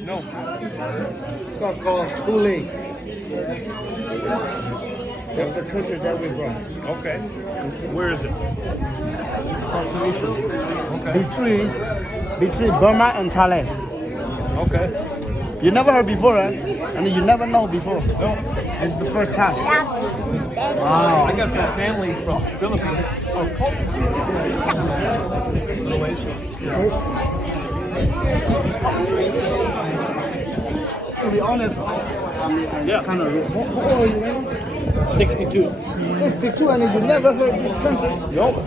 No. It's called Thule. That's the country that we from. Okay. Where is it? South Asia. Okay. Between Burma and Thailand. Okay. You never heard before, right? And you never know before. No. It's the first time. I got some family from Philippines. To be honest, Yeah. kind of. How old are you, man? 62. 62, and you never heard this country? Nope. Oh,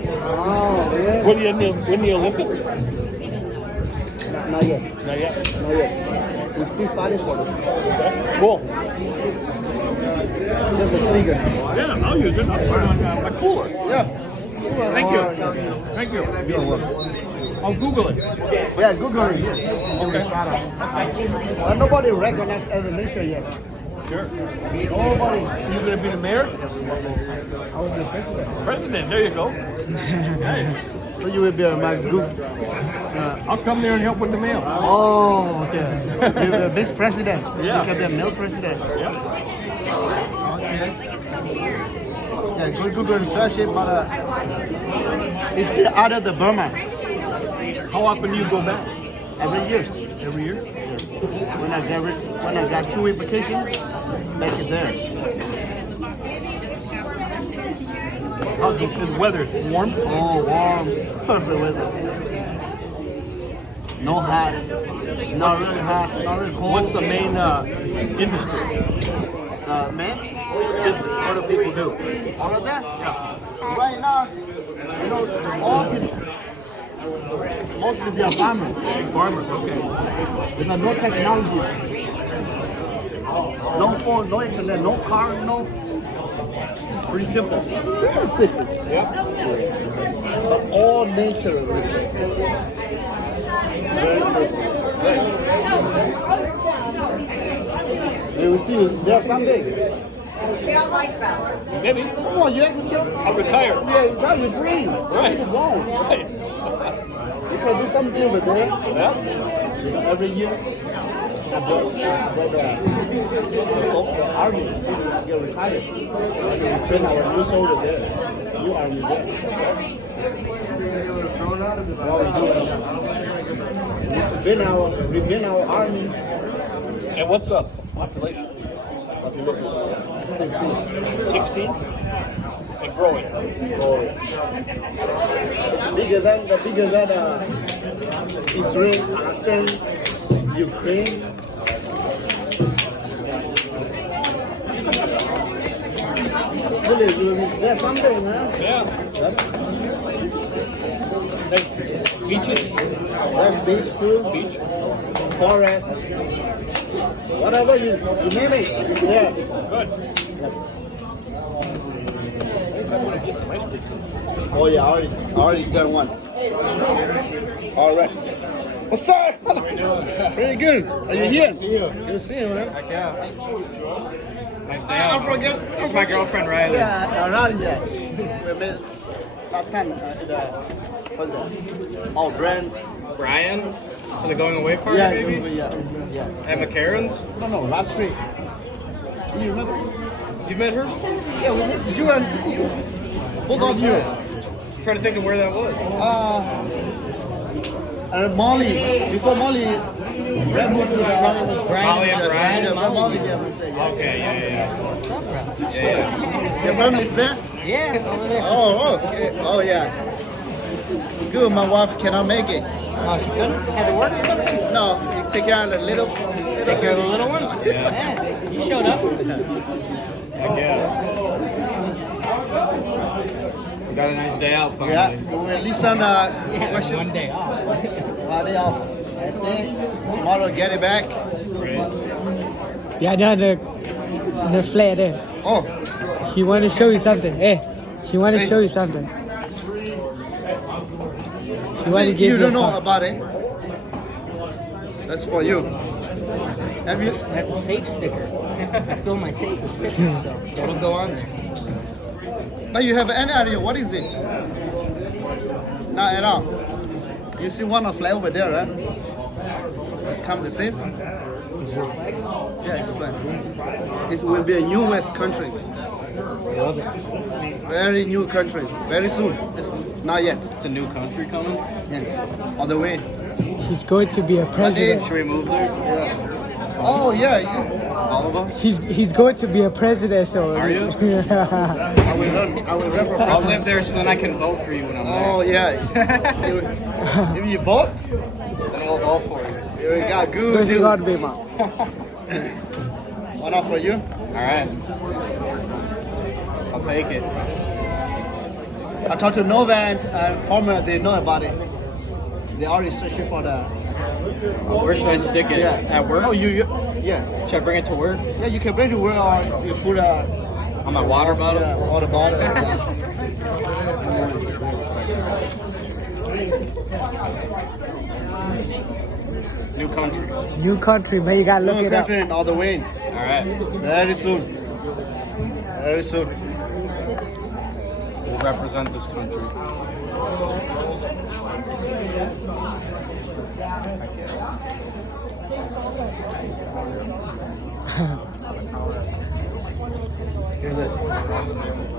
yeah. When the Olympics? Not yet. Not yet. Not yet. We still fighting for it. Okay. Cool. Just a sneaker. Yeah, I'll use it. I'll put it on my cooler. Yeah. Thank you. Thank you. You're welcome. I'll Google it. Yeah, Google it. Okay. But nobody recognizes Indonesia yet. Sure. Nobody. You gonna be the mayor? I was the president. President. There you go. Nice. So you will be my group. I'll come there and help with the mail. Oh, okay. You're the vice president. Yeah. You can be a male president. Yep. Okay. Yeah, good Google and search it, but it's still out of the Burma How often do you go back? every year. Every year? When I got 2 week vacation, back there. How's the weather? Warm? Oh, warm, perfect weather. No hot, not really hot, not really cold. What's the main industry? Man? What do people do? All of that? Yeah. Right now, you know, all people, mostly they are farmers. Farmers, okay. There's no technology. No phone, no internet, no car, no. Pretty simple. Very simple. But all nature. Very simple. We will see you there someday. Maybe. Come on, you I'll retire. Yeah, you're free. Right. You're gone. Right. You can do something over there Yeah. every year. But the army get retired. We train our new soldier there. New army there. We've been our army. And what's up? Population? 16. 16? And growing. It's bigger than Israel, Pakistan, Ukraine. Really, you'll be there someday, man. Yeah. Hey, beaches? There's beach too, Beach? forest, whatever you name it, it's there. Good. Get some ice cream. Oh yeah, I already got one. All right. What's up? Pretty good. Are you here? Good to see you, man. Heck yeah. Nice day I out. forget. This is my girlfriend, Riley. Yeah, around here. We met last time at what's that? Oh, brand. Brian, for the going away party, Yeah, maybe? yeah. At McCarran's? No, last week. You remember? You met her? Yeah, we met you and you. Both of you. I'm trying to think of where that was. Molly. Before Molly. Molly and Brian? Yeah, Molly. Yeah. Okay, yeah. What's up, bro? Yeah. Your family is there? Yeah, over there. Oh, okay. Oh, yeah. Good. My wife cannot make it. Oh, she couldn't? Had to work or something? No, you take care of the little. Take care of the little ones? Yeah. You showed up. Heck yeah. We got a nice day out finally. Yeah, we listen Yeah, question. one day off. Day off. That's it. Tomorrow get it back. Yeah, down the flare there. Oh, She wanted to show you something. Hey, she wanted to show you something. She wanted to give you you don't a know call. about it. That's for you. Have you? That's a safe sticker. I fill my safe with stickers, so it'll go on there. Now you have any idea what is it? Not at all. You see one fly over there, right? It's come the same. Yeah, it's flag. It will be a new West country. Very new country. Very soon. It's not yet. It's a new country coming. Yeah. On the way. He's going to be a president. Should we move there? Oh yeah. All of us? He's going to be a president. So. Are you? I will run. I will run for I'll president. live there so then I can vote for you when I'm Oh yeah. If you vote, there. Then I'll vote for you. you got good. Good Dude. God, Bima. One off for you. All right. I'll take it. I talked to Novant and Palmer. They know about it. They already searching for the. Where should I stick it? Yeah. At work? Oh, yeah. Should I bring it to work? Yeah, you can bring it to work or you put On my water bottle? all the bottle. New country. New country, man. You gotta look New it up. country all the way. All right. Very soon. Very soon. We'll represent this country. Here's it.